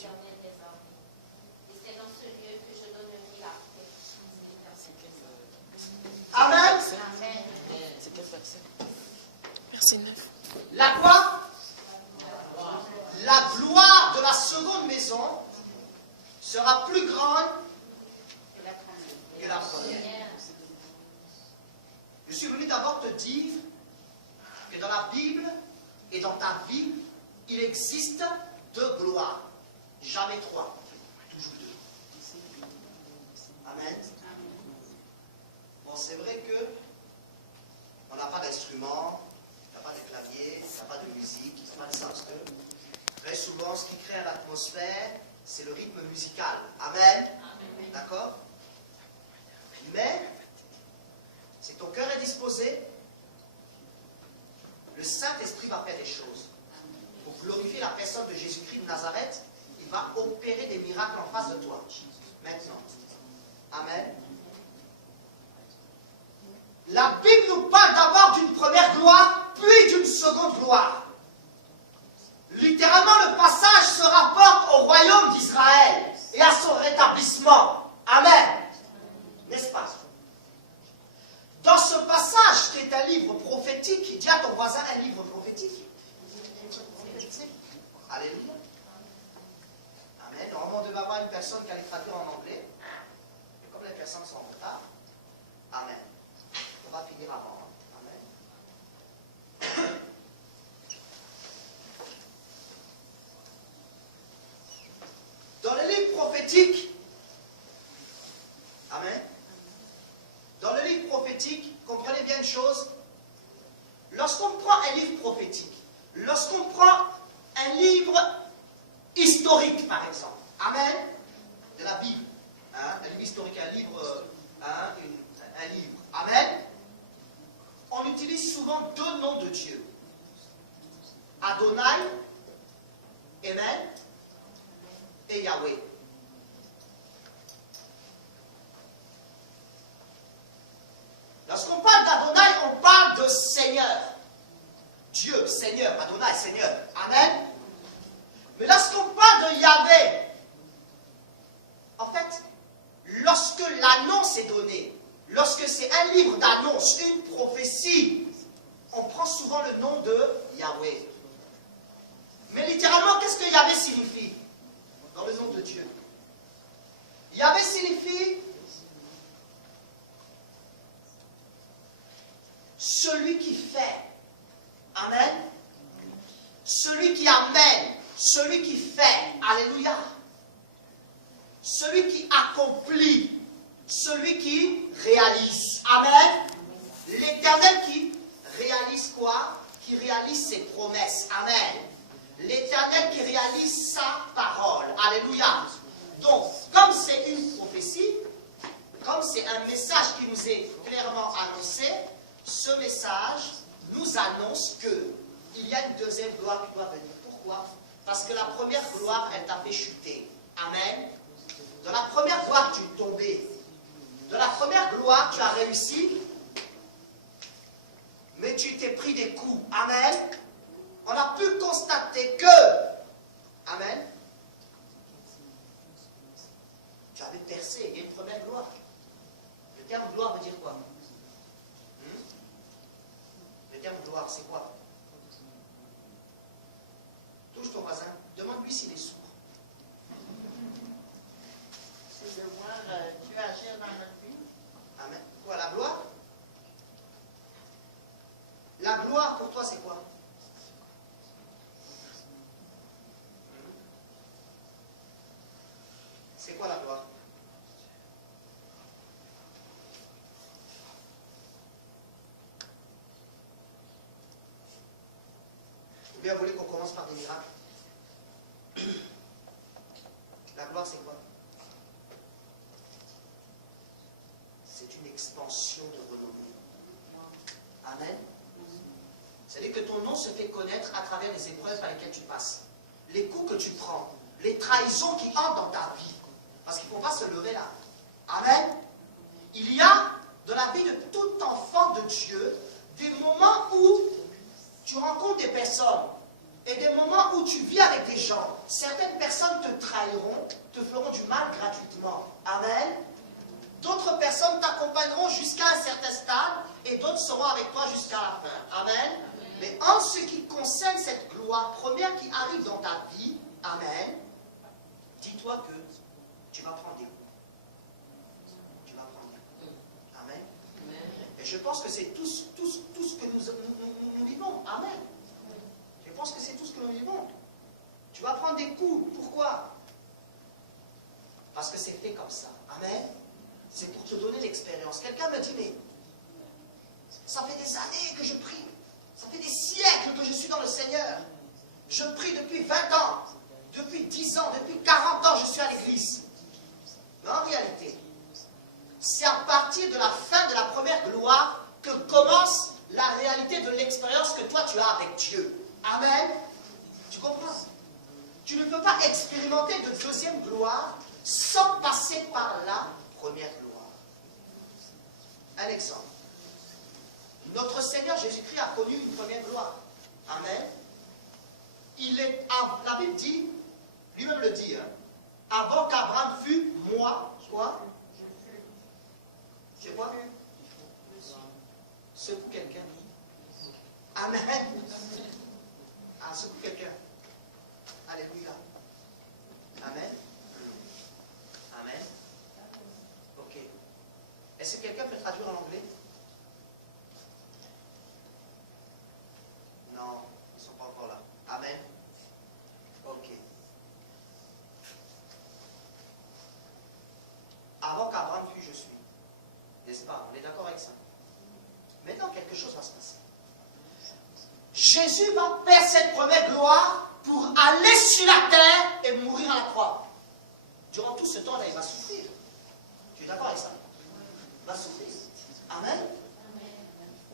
l'Éternel des armées. Et c'est dans ce lieu que je donnerai la paix. Amen. Amen. C'est quel verset? Verset 9. La quoi? La gloire de la seconde maison sera plus grande que la première. Je suis venu d'abord te dire que dans la Bible et dans ta vie, il existe deux gloires. Jamais trois. Toujours deux. Amen. Bon, c'est vrai que on n'a pas d'instrument, il n'y a pas de clavier, il n'y a pas de musique, il n'y a pas de sens. Très souvent, ce qui crée l'atmosphère, c'est le rythme musical. Amen. D'accord? Mais, si ton cœur est disposé, le Saint-Esprit va faire des choses. Pour glorifier la personne de Jésus-Christ de Nazareth, il va opérer des miracles en face de toi. Maintenant. Amen. La Bible nous parle d'abord d'une première gloire, puis d'une seconde gloire. Littéralement, le passage se rapporte au royaume d'Israël et à son rétablissement. Amen. N'est-ce pas? Dans ce passage, qui est un livre prophétique, dis à ton voisin un livre prophétique. Alléluia. Amen. Normalement, on devait avoir une personne qui allait traduire en anglais. Mais comme les personnes sont en retard, amen. On va finir avant. Amen. Dans le livre prophétique, amen. Dans le livre prophétique, comprenez bien une chose. Lorsqu'on prend un livre prophétique, lorsqu'on prend un livre historique, par exemple, amen, de la Bible, hein, un livre historique, un livre, un livre, amen, on utilise souvent deux noms de Dieu. Adonai, amen, et Yahweh. Lorsqu'on parle d'Adonai, on parle de Seigneur. Dieu, Seigneur, Adonai, Seigneur. Amen. Mais lorsqu'on parle de Yahvé, en fait, lorsque l'annonce est donnée, lorsque c'est un livre d'annonce, une prophétie, on prend souvent le nom de Yahweh. Mais littéralement, qu'est-ce que Yahvé signifie dans le nom de Dieu? Yahvé signifie celui qui fait. Amen. Celui qui amène. Celui qui fait. Alléluia. Celui qui accomplit. Celui qui réalise. Amen. L'Éternel qui réalise quoi? Qui réalise ses promesses. Amen. L'Éternel qui réalise sa parole. Alléluia. Donc, comme c'est une prophétie, comme c'est un message qui nous est clairement annoncé, ce message nous annonce qu'il y a une deuxième gloire qui doit venir. Pourquoi? Parce que la première gloire, elle t'a fait chuter. Amen. Dans la première gloire, tu es tombé. Dans la première gloire, tu as réussi, mais tu t'es pris des coups. Amen. On a pu constater que, amen, tu avais percé. Il y a une première gloire. Le terme gloire veut dire quoi? Le terme gloire, c'est quoi? Touche ton voisin, demande-lui s'il est sourd. C'est de voir Dieu agir dans notre vie. Amen. Quoi, la gloire? La gloire pour toi, c'est quoi? C'est quoi la gloire? Ou bien vous voulez qu'on commence par des miracles? La gloire, c'est quoi? C'est une expansion de renommée. Amen. C'est-à-dire que ton nom se fait connaître à travers les épreuves par lesquelles tu passes. Les coups que tu prends, les trahisons qui entrent dans ta vie. Parce qu'il ne faut pas se lever là. Amen. Il y a dans la vie de tout enfant de Dieu des moments où tu rencontres des personnes et des moments où tu vis avec des gens. Certaines personnes te trahiront, te feront du mal gratuitement. Amen. D'autres personnes t'accompagneront jusqu'à un certain stade et d'autres seront avec toi jusqu'à la fin. Amen. Mais en ce qui concerne cette gloire première qui arrive dans ta vie, amen, dis-toi que tu vas prendre des coups. Tu vas prendre des coups. Amen. Et je pense que c'est tout ce que nous vivons. Amen. Je pense que c'est tout ce que nous vivons. Tu vas prendre des coups. Pourquoi? Parce que c'est fait comme ça. Amen. C'est pour te donner l'expérience. Quelqu'un me dit, mais ça fait des années que je prie. Ça fait des siècles que je suis dans le Seigneur. Je prie depuis 20 ans, depuis 10 ans, depuis 40 ans, je suis à l'église. Mais en réalité, c'est à partir de la fin de la première gloire que commence la réalité de l'expérience que toi tu as avec Dieu. Amen. Tu comprends? Tu ne peux pas expérimenter de deuxième gloire sans passer par la première gloire. Un exemple. Notre Seigneur Jésus-Christ a connu une première gloire. Amen. La Bible dit, lui-même le dit, hein, avant qu'Abraham fût, moi, quoi? C'est quoi? Secoue quelqu'un. Amen. Ah, secoue quelqu'un. Alléluia. Amen. Amen. Ok. Est-ce que quelqu'un peut traduire en anglais? Non, ils ne sont pas encore là. Amen. Ok. Avant qu'Abraham fût, je suis. N'est-ce pas? On est d'accord avec ça? Maintenant, quelque chose va se passer. Jésus va perdre cette première gloire pour aller sur la terre et mourir à la croix. Durant tout ce temps-là, il va souffrir. Tu es d'accord avec ça? Il va souffrir. Amen.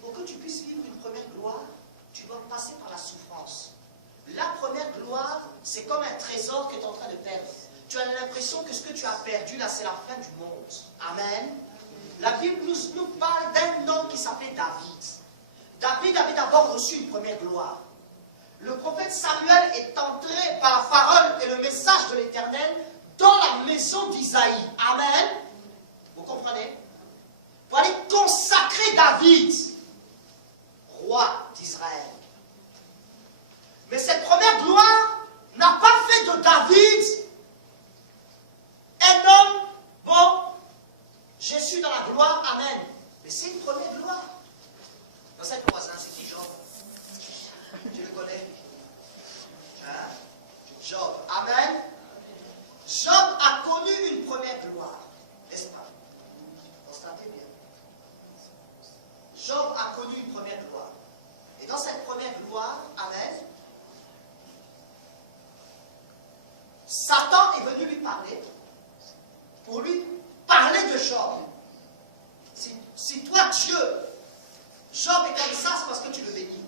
Pour que tu puisses vivre une première gloire, tu dois passer par la souffrance. La première gloire, c'est comme un trésor que tu es en train de perdre. Tu as l'impression que ce que tu as perdu, là, c'est la fin du monde. Amen. La Bible nous parle d'un homme qui s'appelait David. David avait d'abord reçu une première gloire. Le prophète Samuel est entré par la parole et le message de l'Éternel dans la maison d'Isaïe. Amen. Vous comprenez? Pour aller consacrer David, roi d'Israël. Mais cette première gloire n'a pas fait de David un homme, bon, je suis dans la gloire, amen. Mais c'est une première gloire. Dans cette voisin, c'est qui Job? Tu le connais? Hein? Job, amen. Job a connu une première gloire, n'est-ce pas? Constatez bien. Job a connu une première gloire. Et dans cette première gloire, amen, Satan est venu lui parler, pour lui parler de Job. Si toi, Dieu, Job est comme ça, c'est parce que tu le bénis.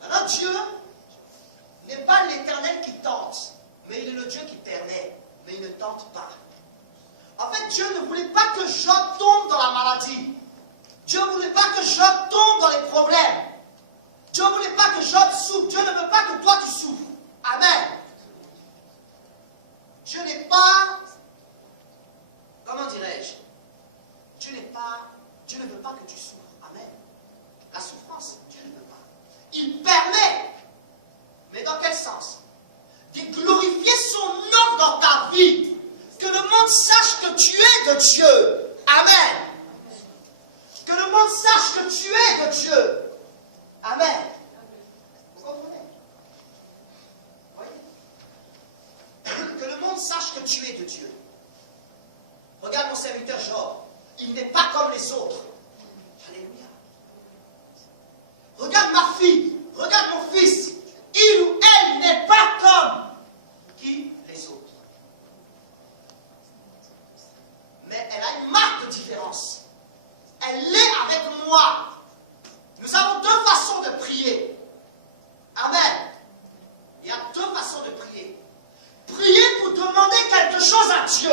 Maintenant, Dieu n'est pas l'Éternel qui tente, mais il est le Dieu qui permet, mais il ne tente pas. En fait, Dieu ne voulait pas que Job tombe dans la maladie. Dieu ne voulait pas que Job tombe dans les problèmes. Dieu ne voulait pas que Job souffre. Dieu ne veut pas que toi tu souffres. Amen. Dieu n'est pas, comment dirais-je, Dieu ne veut pas que tu souffres. Amen. La souffrance, Dieu ne veut pas. Il permet, mais dans quel sens? De glorifier son nom dans ta vie. Que le monde sache que tu es de Dieu. Amen. Que le monde sache que tu es de Dieu. Amen. Vous comprenez? Voyez? Que le monde sache que tu es de Dieu. Regarde mon serviteur Job. Il n'est pas comme les autres. Alléluia. Regarde ma fille. Regarde mon fils. Il ou elle n'est pas comme qui? Les autres. Mais elle a une marque de différence. Elle est avec moi. Nous avons deux façons de prier. Amen. Il y a deux façons de prier. Prier pour demander quelque chose à Dieu